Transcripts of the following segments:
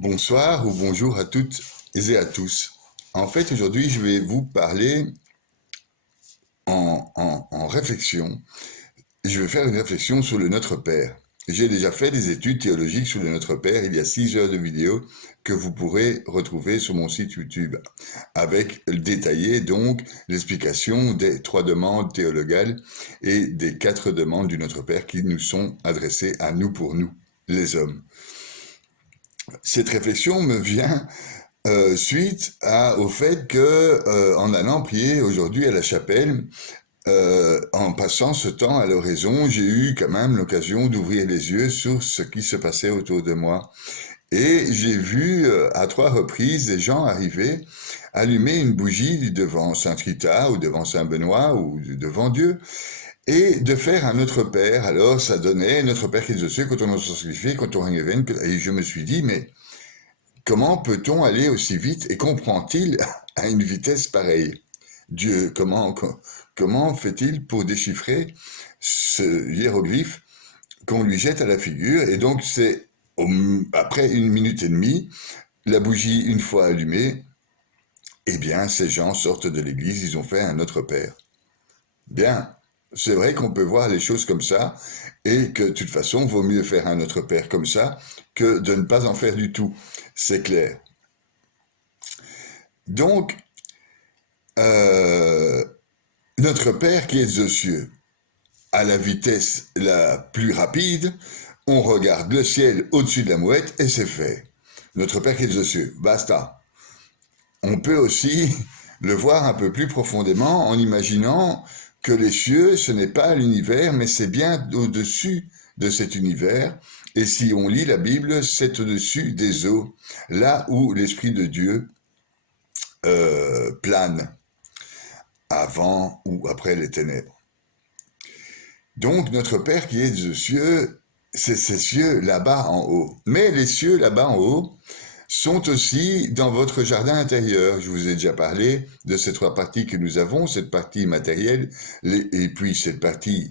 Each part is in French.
Bonsoir ou bonjour à toutes et à tous. En fait, aujourd'hui, je vais vous parler en réflexion. Je vais faire une réflexion sur le Notre Père. J'ai déjà fait des études théologiques sur le Notre Père. Il y a 6 heures de vidéo que vous pourrez retrouver sur mon site YouTube, avec détaillé donc l'explication des 3 demandes théologales et des 4 demandes du Notre Père qui nous sont adressées à nous pour nous, les hommes. Cette réflexion me vient suite au fait que, en allant prier aujourd'hui à la chapelle, en passant ce temps à l'oraison, j'ai eu quand même l'occasion d'ouvrir les yeux sur ce qui se passait autour de moi. Et j'ai vu à 3 reprises des gens arriver, allumer une bougie devant Saint Rita ou devant Saint Benoît ou devant Dieu, et de faire un Notre Père. Alors ça donnait Notre Père qui est aux cieux, quand on sanctifie, quand on réveille. Et je me suis dit, mais comment peut-on aller aussi vite et comprend-il à une vitesse pareille? Dieu, comment fait-il pour déchiffrer ce hiéroglyphe qu'on lui jette à la figure? Et donc c'est après 1 minute et demie, la bougie une fois allumée, eh bien ces gens sortent de l'église, ils ont fait un Notre Père. Bien, c'est vrai qu'on peut voir les choses comme ça, et que de toute façon, vaut mieux faire un Notre Père comme ça que de ne pas en faire du tout, c'est clair. Donc, Notre Père qui est aux cieux, à la vitesse la plus rapide, on regarde le ciel au-dessus de la mouette et c'est fait. Notre Père qui est aux cieux, basta. On peut aussi le voir un peu plus profondément en imaginant que les cieux, ce n'est pas l'univers, mais c'est bien au-dessus de cet univers. Et si on lit la Bible, c'est au-dessus des eaux, là où l'Esprit de Dieu plane, avant ou après les ténèbres. Donc notre Père qui est aux cieux, c'est ces cieux là-bas en haut. Mais les cieux là-bas en haut sont aussi dans votre jardin intérieur. Je vous ai déjà parlé de ces 3 parties que nous avons, cette partie matérielle, et puis cette partie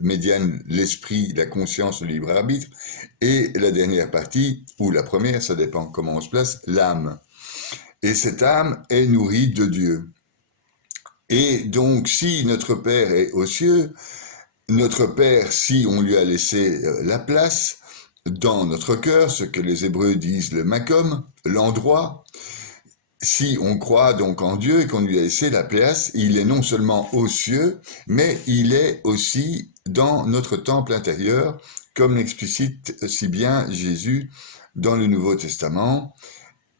médiane, l'esprit, la conscience, le libre arbitre, et la dernière partie, ou la première, ça dépend comment on se place, l'âme. Et cette âme est nourrie de Dieu. Et donc, si notre Père est aux cieux, notre Père, si on lui a laissé la place dans notre cœur, ce que les Hébreux disent le makom, l'endroit, si on croit donc en Dieu et qu'on lui a laissé la place, il est non seulement aux cieux, mais il est aussi dans notre temple intérieur, comme l'explicite si bien Jésus dans le Nouveau Testament.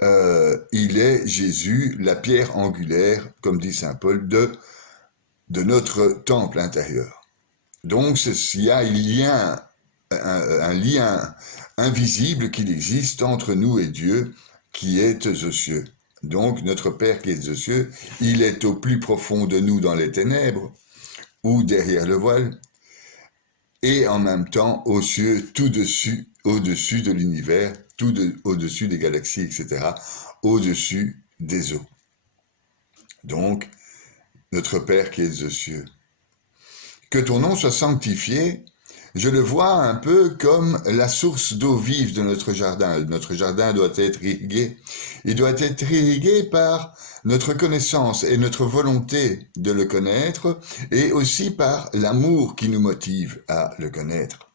Il est Jésus, la pierre angulaire, comme dit saint Paul, de notre temple intérieur. Donc il y a un lien invisible qu'il existe entre nous et Dieu qui est aux cieux. Donc notre Père qui est aux cieux, il est au plus profond de nous dans les ténèbres ou derrière le voile, et en même temps aux cieux, tout dessus, au-dessus de l'univers, au-dessus des galaxies, etc., au-dessus des eaux. Donc, notre Père qui est aux cieux. Que ton nom soit sanctifié, je le vois un peu comme la source d'eau vive de notre jardin. Notre jardin doit être irrigué. Il doit être irrigué par notre connaissance et notre volonté de le connaître, et aussi par l'amour qui nous motive à le connaître.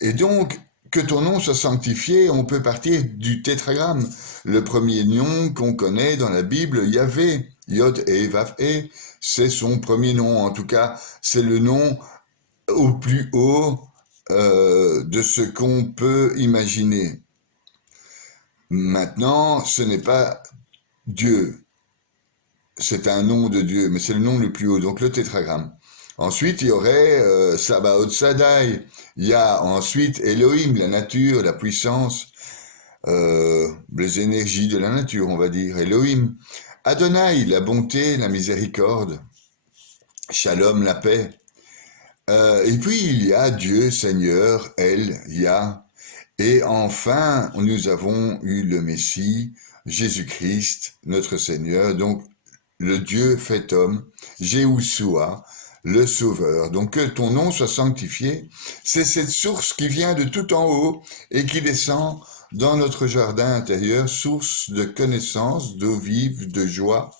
Et donc, que ton nom soit sanctifié, on peut partir du tétragramme. Le premier nom qu'on connaît dans la Bible, Yahvé, Yod et Vav et, c'est son premier nom. En tout cas, c'est le nom au plus haut de ce qu'on peut imaginer. Maintenant, ce n'est pas Dieu, c'est un nom de Dieu, mais c'est le nom le plus haut, donc le tétragramme. Ensuite, il y aurait Sabaoth Sadai, il y a ensuite Elohim, la nature, la puissance, les énergies de la nature, on va dire, Elohim. Adonai, la bonté, la miséricorde, Shalom, la paix. Et puis il y a Dieu, Seigneur, El, Yah. Et enfin, nous avons eu le Messie, Jésus-Christ, notre Seigneur, donc le Dieu fait homme, Jéhoshua, le Sauveur. Donc que ton nom soit sanctifié, c'est cette source qui vient de tout en haut et qui descend dans notre jardin intérieur, source de connaissances, d'eau vive, de joie.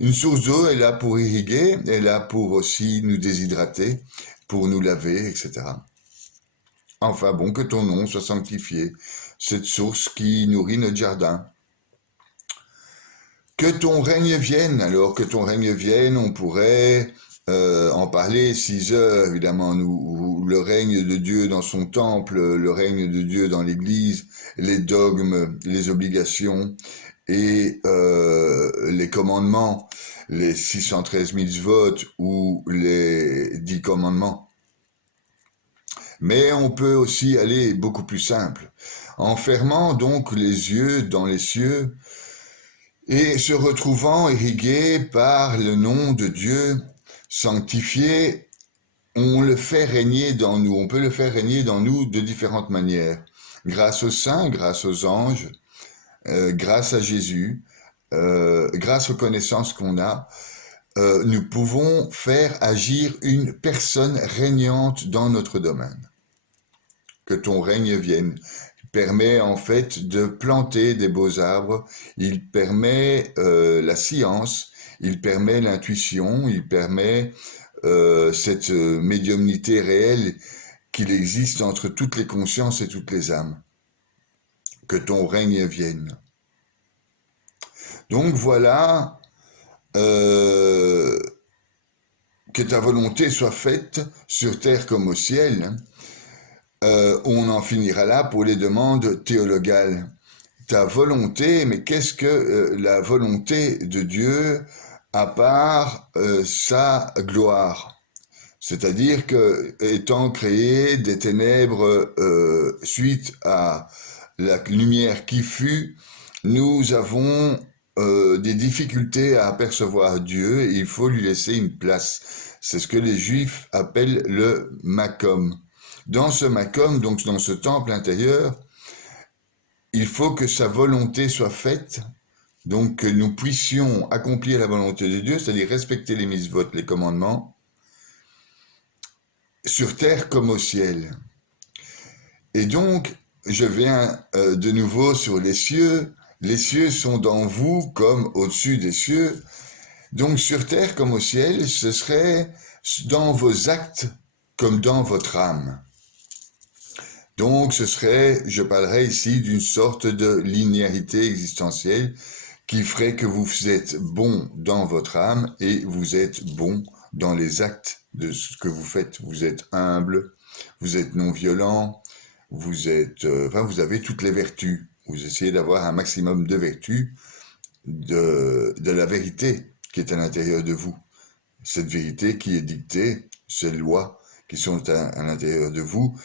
Une source d'eau est là pour irriguer, est là pour aussi nous déshydrater, pour nous laver, etc. Enfin bon, que ton nom soit sanctifié, cette source qui nourrit notre jardin. Que ton règne vienne, alors que ton règne vienne, on pourrait en parler 6 heures, évidemment, le règne de Dieu dans son temple, le règne de Dieu dans l'Église, les dogmes, les obligations et les commandements, les 613 mitzvot ou les 10 commandements. Mais on peut aussi aller beaucoup plus simple, en fermant donc les yeux dans les cieux et se retrouvant irrigués par le nom de Dieu, sanctifié, on le fait régner dans nous. On peut le faire régner dans nous de différentes manières. Grâce aux saints, grâce aux anges, grâce à Jésus, grâce aux connaissances qu'on a, nous pouvons faire agir une personne régnante dans notre domaine. Que ton règne vienne. Il permet en fait de planter des beaux arbres, il permet la science, il permet l'intuition, il permet cette médiumnité réelle qu'il existe entre toutes les consciences et toutes les âmes. Que ton règne vienne. Donc voilà, que ta volonté soit faite sur terre comme au ciel. On en finira là pour les demandes théologales. Ta volonté, mais qu'est-ce que la volonté de Dieu à part sa gloire? C'est-à-dire que, étant créé des ténèbres suite à la lumière qui fut, nous avons des difficultés à apercevoir Dieu et il faut lui laisser une place. C'est ce que les Juifs appellent le makom. Dans ce makom, donc dans ce temple intérieur, il faut que sa volonté soit faite, donc que nous puissions accomplir la volonté de Dieu, c'est-à-dire respecter les mitzvot, les commandements, sur terre comme au ciel. Et donc, je viens de nouveau sur les cieux. Les cieux sont dans vous comme au-dessus des cieux. Donc, sur terre comme au ciel, ce serait dans vos actes comme dans votre âme. Donc, ce serait, je parlerai ici d'une sorte de linéarité existentielle qui ferait que vous êtes bon dans votre âme et vous êtes bon dans les actes de ce que vous faites. Vous êtes humble, vous êtes non violent, vous avez toutes les vertus. Vous essayez d'avoir un maximum de vertus de la vérité qui est à l'intérieur de vous. Cette vérité qui est dictée, ces lois qui sont à l'intérieur de vous,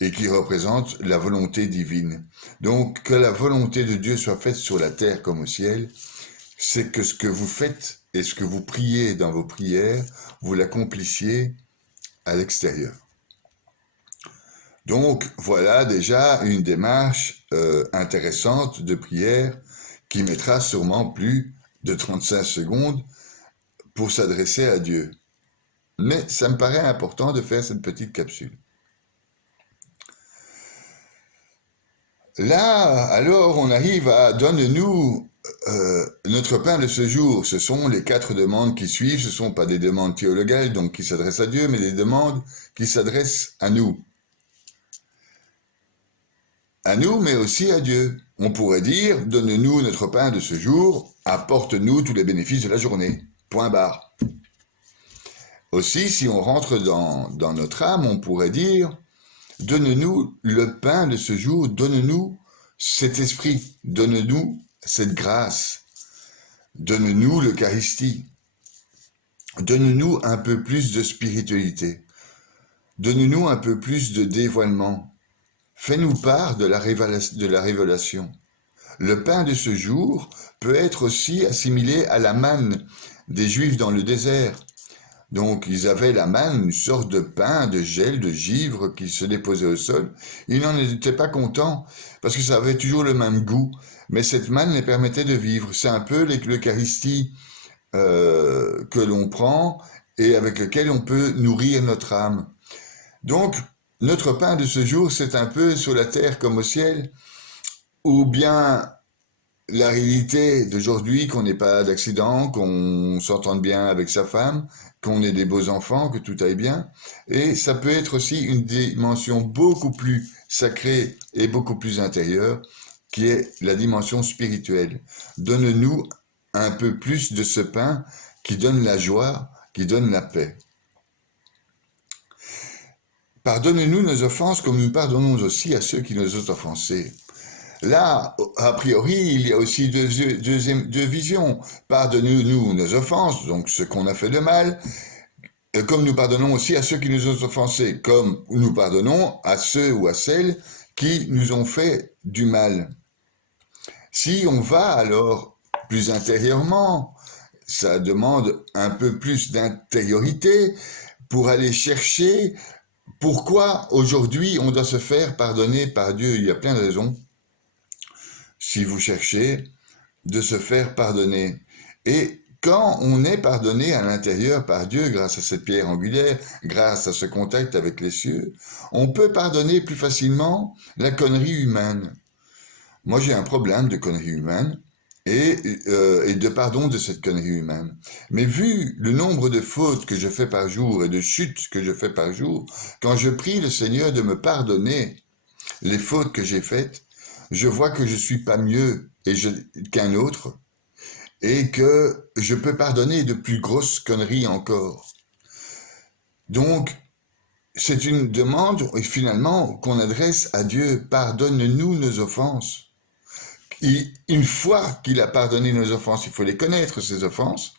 et qui représente la volonté divine. Donc, que la volonté de Dieu soit faite sur la terre comme au ciel, c'est que ce que vous faites et ce que vous priez dans vos prières, vous l'accomplissiez à l'extérieur. Donc, voilà déjà une démarche intéressante de prière qui mettra sûrement plus de 35 secondes pour s'adresser à Dieu. Mais ça me paraît important de faire cette petite capsule. Là, alors, on arrive à « Donne-nous notre pain de ce jour ». Ce sont les 4 demandes qui suivent. Ce ne sont pas des demandes théologales, donc qui s'adressent à Dieu, mais des demandes qui s'adressent à nous. À nous, mais aussi à Dieu. On pourrait dire « Donne-nous notre pain de ce jour, apporte-nous tous les bénéfices de la journée ». Point barre. Aussi, si on rentre dans notre âme, on pourrait dire « Donne-nous le pain de ce jour, donne-nous cet esprit, donne-nous cette grâce, donne-nous l'Eucharistie, donne-nous un peu plus de spiritualité, donne-nous un peu plus de dévoilement, fais-nous part de la révélation. Le pain de ce jour peut être aussi assimilé à la manne des Juifs dans le désert. Donc, ils avaient la manne, une sorte de pain, de gel, de givre qui se déposait au sol. Ils n'en étaient pas contents parce que ça avait toujours le même goût. Mais cette manne les permettait de vivre. C'est un peu l'Eucharistie que l'on prend et avec lequel on peut nourrir notre âme. Donc, notre pain de ce jour, c'est un peu sur la terre comme au ciel. ou bien la réalité d'aujourd'hui, qu'on n'ait pas d'accident, qu'on s'entende bien avec sa femme, qu'on ait des beaux enfants, que tout aille bien. Et ça peut être aussi une dimension beaucoup plus sacrée et beaucoup plus intérieure, qui est la dimension spirituelle. Donne-nous un peu plus de ce pain qui donne la joie, qui donne la paix. Pardonne-nous nos offenses comme nous pardonnons aussi à ceux qui nous ont offensés. Là, a priori, il y a aussi deux visions. Pardonne-nous nos offenses, donc ce qu'on a fait de mal, comme nous pardonnons aussi à ceux qui nous ont offensés, comme nous pardonnons à ceux ou à celles qui nous ont fait du mal. Si on va alors plus intérieurement, ça demande un peu plus d'intériorité pour aller chercher pourquoi aujourd'hui on doit se faire pardonner par Dieu. Il y a plein de raisons. Si vous cherchez, de se faire pardonner. Et quand on est pardonné à l'intérieur par Dieu, grâce à cette pierre angulaire, grâce à ce contact avec les cieux, on peut pardonner plus facilement la connerie humaine. Moi, j'ai un problème de connerie humaine et de pardon de cette connerie humaine. Mais vu le nombre de fautes que je fais par jour et de chutes que je fais par jour, quand je prie le Seigneur de me pardonner les fautes que j'ai faites, je vois que je suis pas mieux qu'un autre et que je peux pardonner de plus grosses conneries encore. Donc, c'est une demande finalement qu'on adresse à Dieu. Pardonne-nous nos offenses. Une fois qu'il a pardonné nos offenses, il faut les connaître, ces offenses.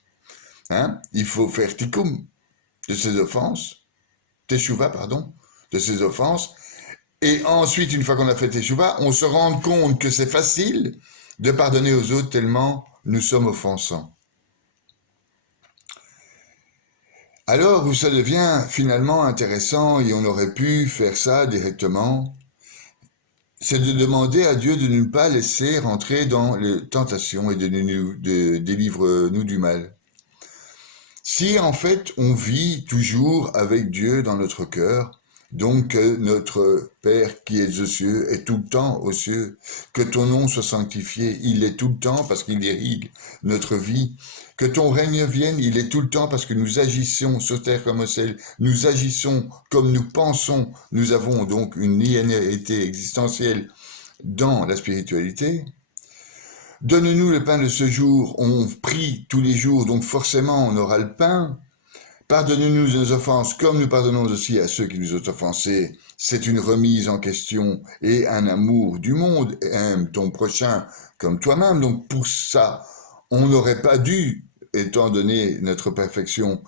Hein? Il faut faire tikkun de ces offenses, teshuva, pardon, de ces offenses. Et ensuite, une fois qu'on a fait teshuva, on se rend compte que c'est facile de pardonner aux autres tellement nous sommes offensants. Alors où ça devient finalement intéressant, et on aurait pu faire ça directement, c'est de demander à Dieu de ne pas laisser rentrer dans les tentations et de délivre-nous du mal. Si en fait on vit toujours avec Dieu dans notre cœur, donc notre Père qui est aux cieux est tout le temps aux cieux, que ton nom soit sanctifié, il est tout le temps parce qu'il irrigue notre vie, que ton règne vienne, il est tout le temps parce que nous agissons sur terre comme au ciel, nous agissons comme nous pensons, nous avons donc une linéarité existentielle dans la spiritualité. Donne-nous le pain de ce jour, on prie tous les jours, donc forcément on aura le pain. Pardonne-nous nos offenses comme nous pardonnons aussi à ceux qui nous ont offensés. C'est une remise en question et un amour du monde. Aime ton prochain comme toi-même. Donc pour ça, on n'aurait pas dû, étant donné notre perfection,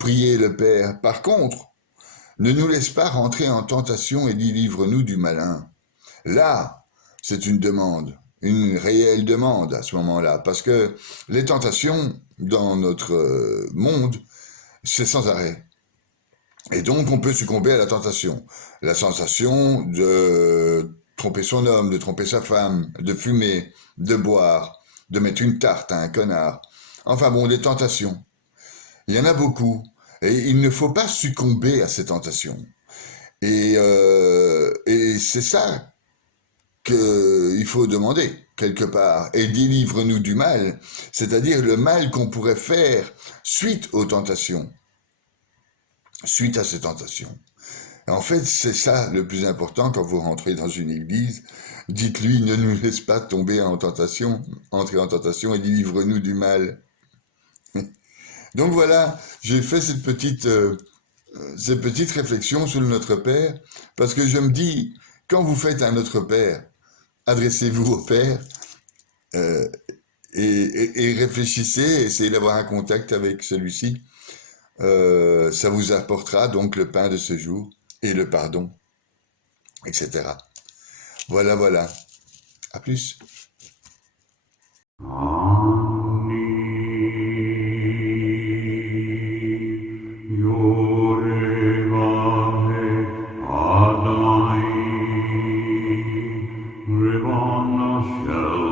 prier le Père. Par contre, ne nous laisse pas rentrer en tentation et délivre-nous du malin. Là, c'est une demande, une réelle demande à ce moment-là, parce que les tentations dans notre monde, c'est sans arrêt. Et donc, on peut succomber à la tentation. La sensation de tromper son homme, de tromper sa femme, de fumer, de boire, de mettre une tarte à un connard. Enfin bon, des tentations. Il y en a beaucoup. Et il ne faut pas succomber à ces tentations. Et c'est ça qu'il faut demander, quelque part. Et délivre-nous du mal, c'est-à-dire le mal qu'on pourrait faire suite aux tentations, suite à ces tentations. En fait, c'est ça le plus important quand vous rentrez dans une église. Dites-lui, ne nous laisse pas tomber en tentation, entrer en tentation et délivre-nous du mal. Donc voilà, j'ai fait cette petite réflexion sur le Notre Père, parce que je me dis, quand vous faites un Notre Père, adressez-vous au Père et réfléchissez, essayez d'avoir un contact avec celui-ci. Ça vous apportera donc le pain de ce jour et le pardon, etc. Voilà, voilà. À plus. Ribbon of shell